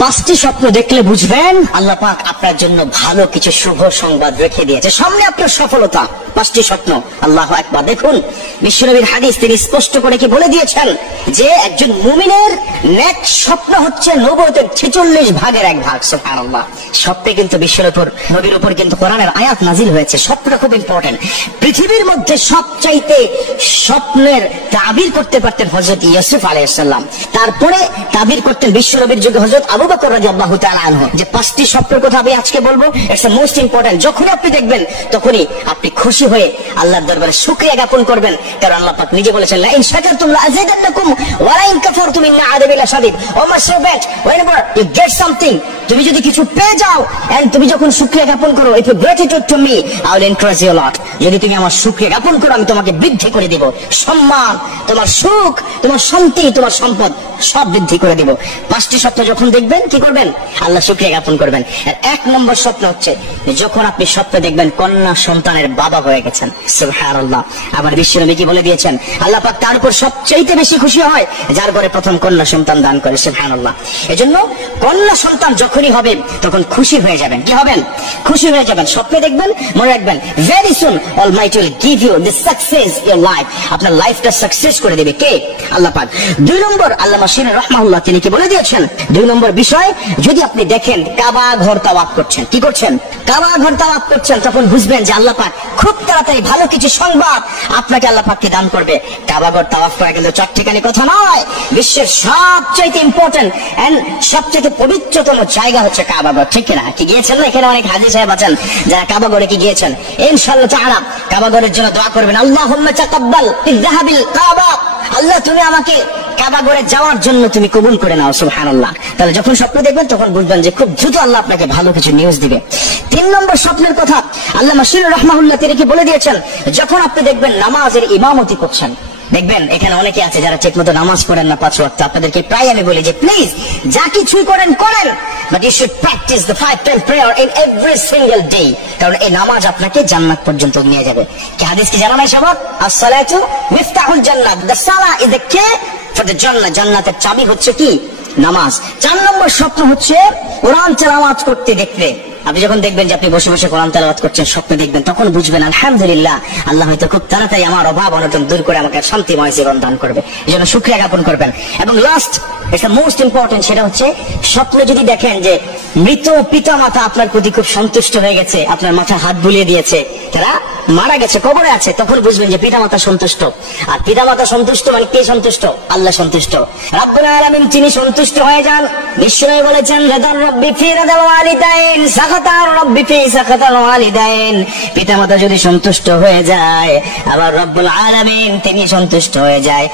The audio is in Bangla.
পাঁচটি স্বপ্ন দেখলে বুঝবেন আল্লাহ পাক আপনার জন্য ভালো কিছু শুভ সংবাদ রেখে দিয়েছে, সামনে আপনার সফলতা। পাঁচটি স্বপ্ন, আল্লাহু আকবার। দেখুন বিশ্বনবীর হাদিস, তিনি স্পষ্ট করে কি বলে দিয়েছেন যে একজন মুমিনের নেক স্বপ্ন হচ্ছে নবুয়তের 46 ভাগের 1 ভাগ। সুবহানাল্লাহ। স্বপ্নে কিন্তু নবীর উপর কিন্তু কোরআনের আয়াত নাজিল হয়েছে। স্বপ্ন খুব ইম্পর্টেন্ট। পৃথিবীর মধ্যে সবচাইতে স্বপ্নের তাবির করতে পারতেন হযরত ইউসুফ আলাইহিস সালাম, তারপরে তাবির করতেন বিশ্বনবীর যুগে হযরত আবু বকর রাদিয়াল্লাহু তাআলা আনহু। যে পাঁচটি স্বপ্নের কথা আমি আজকে বলবো, ইটস দ্য মোস্ট ইম্পর্টেন্ট। যখনই আপনি দেখবেন তখনই আপনি খুশি হয়ে আল্লাহর দরবারে শুকরিয়া জ্ঞাপন করবেন, কারণ আল্লাহ পাক নিজে বলেছেন লা ইন শাকারতুম লা আযীদান্নাকুম ওয়া লা ইন কাফারতুম ইন্না আযাবি লাশাদীদ। O my servant, whenever you get something, তুমি যদি কিছু পেয়ে যাও এন্ড তুমি যখন শুকরিয়া জ্ঞাপন করো, if you gratitude to me I will increase you a lot, যদি তুমি আমার শুকরিয়া জ্ঞাপন করো আমি তোমাকে বৃদ্ধি করে দেব, সম্মান, তোমার সুখ, তোমার শান্তি, তোমার সম্পদ সব বৃদ্ধি করে দেব। পাঁচটি স্বপ্ন যখন দেখবেন কি করবেন? আল্লাহ শুকরিয়া জ্ঞাপন করবেন। আর 1 নম্বর স্বপ্ন হচ্ছে যখন আপনি স্বপ্নে দেখবেন কন্যা সন্তানের বাবা হয়ে গেছেন। সুবহানাল্লাহ। আবার বিশ্বনবী কি বলে দিয়েছেন, আল্লাহ পাক তার উপর সবচেয়ে বেশি খুশি হয় যার ঘরে প্রথম কন্যা সন্তান দান করে। সুবহানাল্লাহ। এজন্য কন্যা সন্তান যখনই হবে তখন খুশি হয়ে যাবেন। কি হবেন? খুশি হয়ে যাবেন। স্বপ্নে দেখবেন, মনে রাখবেন very soon almighty will give you the success your life. আপনার লাইফটা সাকসেস করে দেবে কে? আল্লাহ পাক। 2 নম্বর, আল্লামা শিরনি রাহমাহুল্লাহ তিনি কি বলে দিয়েছেন, 2 নম্বর বিষয়, যদি আপনি দেখেন কাবা ঘর তাওয়াফ করছেন, কি করছেন? কাবা ঘর তাওয়াফ করছেন, তখন বুঝবেন যে আল্লাহ পাক খুব তাড়াতাড়ি ভালো কিছু সংবাদ আপনাকে আল্লাহ পাককে দান করবে। কাবা ঘর তাওয়াফ করা কিন্তু চট্টিখানি কথা নয়। বিশ্বের সবচেয়ে ইম্পর্টেন্ট এন্ড সবচেয়ে পবিত্রতম জায়গা হচ্ছে কাবা ঘর, ঠিক কিনা? কি গিয়েছেন না? এখানে অনেক হাজী সাহেব আছেন যারা কাবা ঘরে কি গিয়েছেন। ইনশাআল্লাহ তাআলা কাবা ঘরের জন্য দোয়া করবেন, আল্লাহুম্মা তাকাব্বাল বিযহাবিল কাবা, আল্লাহ তুমি আমাকে কাবা ঘরে যাওয়ার জন্য তুমি কবুল করে নাও। সুবহানাল্লাহ। তাহলে যখন স্বপ্ন দেখবেন তখন বুঝবেন যে খুব দ্রুত আল্লাহ আপনাকে ভালো কিছু নিউজ দিবে। 3 নম্বর স্বপ্নের কথা আল্লামা শিরনি রাহমাহুল্লাহ তিনি কি বলে দিয়েছেন, যখন আপনি দেখবেন নামাজের ইমামতি করছেন। দেখবেন এখানে অনেকে আছে যারা ঠিকমতো নামাজ পড়েন না 5 ওয়াক্ত। আপনাদেরকে প্রায় আমি বলি যে প্লিজ যা কিছুই করেন, but you should practice the 5 time prayer in every single day, কারণ এই নামাজ আপনাকে জান্নাত পর্যন্ত নিয়ে যাবে। কি হাদিস কি জানা নাই সবার? as-salatu মিফতাহুল জান্নাত, দ্য সালাহ ইজ দ্য কি ফর দ্য জান্নাত। জান্নাতের চাবি হচ্ছে কি? নামাজ। 4 নম্বর স্বপ্ন হচ্ছে কোরআন তেলাওয়াত করতে দেখলে। আপনি যখন দেখবেন যে আপনি বসে বসে কোরআন তেলাওয়াত করছেন, স্বপ্নে দেখবেন, তখন বুঝবেন আলহামদুলিল্লাহ আল্লাহ হয়তো খুব তাড়াতাড়ি আমার অভাব অনটন দূর করে আমাকে শান্তিময় জীবন দান করবে। এই জন্য শুকরিয়া জ্ঞাপন করবেন। এবং লাস্ট, এটা মোস্ট ইম্পর্টেন্ট, সেটা হচ্ছে স্বপ্নে যদি দেখেন যে মৃত পিতা মাতা আপনার প্রতি খুব সন্তুষ্ট হয়ে গেছে, আপনার মাথায় হাত বুলিয়ে দিয়েছে, তারা মারা গেছে, কবরে আছে, তখন বুঝবেন যে পিতা মাতা সন্তুষ্ট। আর পিতা মাতা সন্তুষ্ট মানে কে সন্তুষ্ট? আল্লাহ সন্তুষ্ট, রাব্বুল আলামিন তিনি সন্তুষ্ট হয়ে যান। বিশ্বনবী বলেছেন রিদার রাব্বি ফি রিদাল ওয়ালিদাইন সাখাতার রাব্বি ফি সাখাতাল ওয়ালিদাইন। পিতা মাতা যদি সন্তুষ্ট হয়ে যায়, আবার রব্বুল আলামিন তিনি সন্তুষ্ট হয়ে যায়।